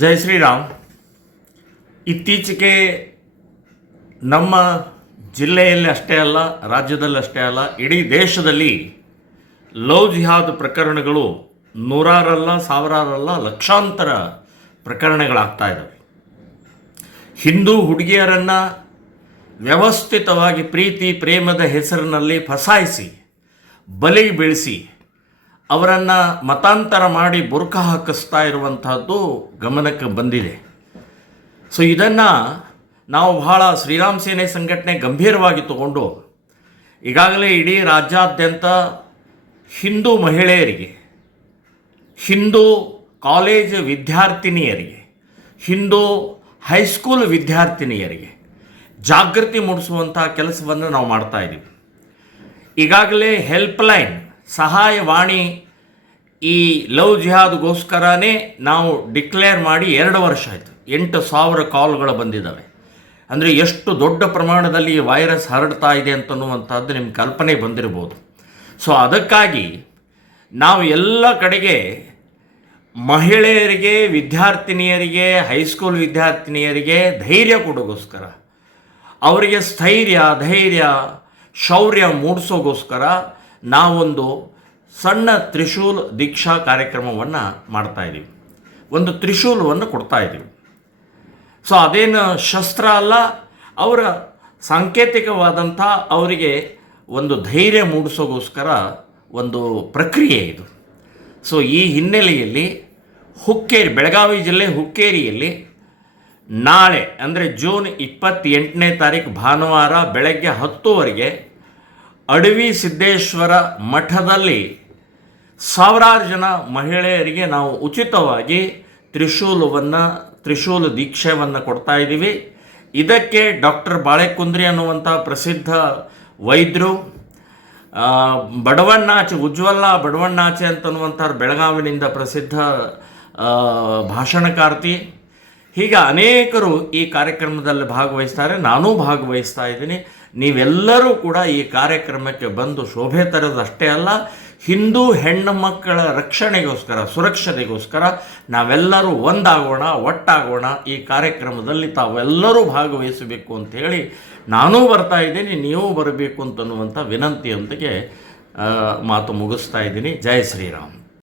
ಜೈ ಶ್ರೀರಾಮ್. ಇತ್ತೀಚೆಗೆ ನಮ್ಮ ಜಿಲ್ಲೆಯಲ್ಲಿ ಅಷ್ಟೇ ಅಲ್ಲ, ರಾಜ್ಯದಲ್ಲಿ ಅಷ್ಟೇ ಅಲ್ಲ, ಇಡೀ ದೇಶದಲ್ಲಿ ಲವ್ ಜಿಹಾದ್ ಪ್ರಕರಣಗಳು ನೂರಾರಲ್ಲ, ಸಾವಿರಾರಲ್ಲ, ಲಕ್ಷಾಂತರ ಪ್ರಕರಣಗಳಾಗ್ತಾ ಇದ್ದಾವೆ. ಹಿಂದೂ ಹುಡುಗಿಯರನ್ನು ವ್ಯವಸ್ಥಿತವಾಗಿ ಪ್ರೀತಿ ಪ್ರೇಮದ ಹೆಸರಿನಲ್ಲಿ ಫಸಾಯಿಸಿ ಬಲಿ ಬೀಳಿಸಿ ಅವರನ್ನು ಮತಾಂತರ ಮಾಡಿ ಬುರ್ಕ ಹಾಕಿಸ್ತಾ ಇರುವಂತಹದ್ದು ಗಮನಕ್ಕೆ ಬಂದಿದೆ. ಸೊ ಇದನ್ನು ನಾವು ಬಹಳ ಶ್ರೀರಾಮ್ ಸೇನೆ ಸಂಘಟನೆ ಗಂಭೀರವಾಗಿ ತಗೊಂಡು ಈಗಾಗಲೇ ಇಡೀ ರಾಜ್ಯಾದ್ಯಂತ ಹಿಂದೂ ಮಹಿಳೆಯರಿಗೆ, ಹಿಂದೂ ಕಾಲೇಜ್ ವಿದ್ಯಾರ್ಥಿನಿಯರಿಗೆ, ಹಿಂದೂ ಹೈಸ್ಕೂಲ್ ವಿದ್ಯಾರ್ಥಿನಿಯರಿಗೆ ಜಾಗೃತಿ ಮೂಡಿಸುವಂಥ ಕೆಲಸವನ್ನು ನಾವು ಮಾಡ್ತಾ ಇದ್ದೀವಿ. ಈಗಾಗಲೇ ಹೆಲ್ಪ್ಲೈನ್ ಸಹಾಯವಾಣಿ ಈ ಲವ್ ಜಿಹಾದ್ಗೋಸ್ಕರನೇ ನಾವು ಡಿಕ್ಲೇರ್ ಮಾಡಿ 2 ವರ್ಷ ಆಯಿತು. 8,000 ಕಾಲ್ಗಳು ಬಂದಿದ್ದಾವೆ. ಅಂದರೆ ಎಷ್ಟು ದೊಡ್ಡ ಪ್ರಮಾಣದಲ್ಲಿ ಈ ವೈರಸ್ ಹರಡ್ತಾ ಇದೆ ಅಂತನ್ನುವಂಥದ್ದು ನಿಮ್ಗೆ ಕಲ್ಪನೆ ಬಂದಿರ್ಬೋದು. ಸೊ ಅದಕ್ಕಾಗಿ ನಾವು ಎಲ್ಲ ಕಡೆಗೆ ಮಹಿಳೆಯರಿಗೆ, ವಿದ್ಯಾರ್ಥಿನಿಯರಿಗೆ, ಹೈಸ್ಕೂಲ್ ವಿದ್ಯಾರ್ಥಿನಿಯರಿಗೆ ಧೈರ್ಯ ಕೊಡೋಗೋಸ್ಕರ, ಅವರಿಗೆ ಸ್ಥೈರ್ಯ, ಧೈರ್ಯ, ಶೌರ್ಯ ಮೂಡಿಸೋಗೋಸ್ಕರ ನಾವೊಂದು ಸಣ್ಣ ತ್ರಿಶೂಲ್ ದೀಕ್ಷಾ ಕಾರ್ಯಕ್ರಮವನ್ನು ಮಾಡ್ತಾಯಿದ್ದೀವಿ. ಒಂದು ತ್ರಿಶೂಲವನ್ನು ಕೊಡ್ತಾಯಿದ್ದೀವಿ. ಸೊ ಅದೇನು ಶಸ್ತ್ರ ಅಲ್ಲ, ಅವರ ಸಾಂಕೇತಿಕವಾದಂಥ ಅವರಿಗೆ ಒಂದು ಧೈರ್ಯ ಮೂಡಿಸೋಗೋಸ್ಕರ ಒಂದು ಪ್ರಕ್ರಿಯೆ ಇದು. ಸೊ ಈ ಹಿನ್ನೆಲೆಯಲ್ಲಿ ಹುಕ್ಕೇರಿ, ಬೆಳಗಾವಿ ಜಿಲ್ಲೆ ಹುಕ್ಕೇರಿಯಲ್ಲಿ ನಾಳೆ ಅಂದರೆ ಜೂನ್ 28ನೇ ತಾರೀಕು ಭಾನುವಾರ ಬೆಳಗ್ಗೆ 10 ಅಡವಿ ಸಿದ್ದೇಶ್ವರ ಮಠದಲ್ಲಿ ಸಾವಿರಾರು ಜನ ಮಹಿಳೆಯರಿಗೆ ನಾವು ಉಚಿತವಾಗಿ ತ್ರಿಶೂಲ ದೀಕ್ಷೆಯನ್ನು ಕೊಡ್ತಾ ಇದ್ದೀವಿ. ಇದಕ್ಕೆ ಡಾಕ್ಟರ್ ಬಾಳೆಕುಂದ್ರಿ ಅನ್ನುವಂಥ ಪ್ರಸಿದ್ಧ ವೈದ್ಯರು, ಬಡವಣ್ಣಾಚೆ, ಉಜ್ವಲ ಬಡವಣ್ಣಾಚೆ ಅಂತನ್ನುವಂಥವ್ರು ಬೆಳಗಾವಿನಿಂದ ಪ್ರಸಿದ್ಧ ಭಾಷಣಕಾರ್ತಿ, ಹೀಗೆ ಅನೇಕರು ಈ ಕಾರ್ಯಕ್ರಮದಲ್ಲಿ ಭಾಗವಹಿಸ್ತಾರೆ. ನಾನೂ ಭಾಗವಹಿಸ್ತಾ ಇದ್ದೀನಿ. ನೀವೆಲ್ಲರೂ ಕೂಡ ಈ ಕಾರ್ಯಕ್ರಮಕ್ಕೆ ಬಂದು ಶೋಭೆ ತರೋದಷ್ಟೇ ಅಲ್ಲ, ಹಿಂದೂ ಹೆಣ್ಣು ಮಕ್ಕಳ ರಕ್ಷಣೆಗೋಸ್ಕರ, ಸುರಕ್ಷತೆಗೋಸ್ಕರ ನಾವೆಲ್ಲರೂ ಒಂದಾಗೋಣ, ಒಟ್ಟಾಗೋಣ. ಈ ಕಾರ್ಯಕ್ರಮದಲ್ಲಿ ತಾವೆಲ್ಲರೂ ಭಾಗವಹಿಸಬೇಕು ಅಂಥೇಳಿ ನಾನೂ ಬರ್ತಾ ಇದ್ದೀನಿ, ನೀವು ಬರಬೇಕು ಅಂತನ್ನುವಂಥ ವಿನಂತಿಯೊಂದಿಗೆ ಮಾತು ಮುಗಿಸ್ತಾ ಇದ್ದೀನಿ. ಜೈ ಶ್ರೀರಾಮ್.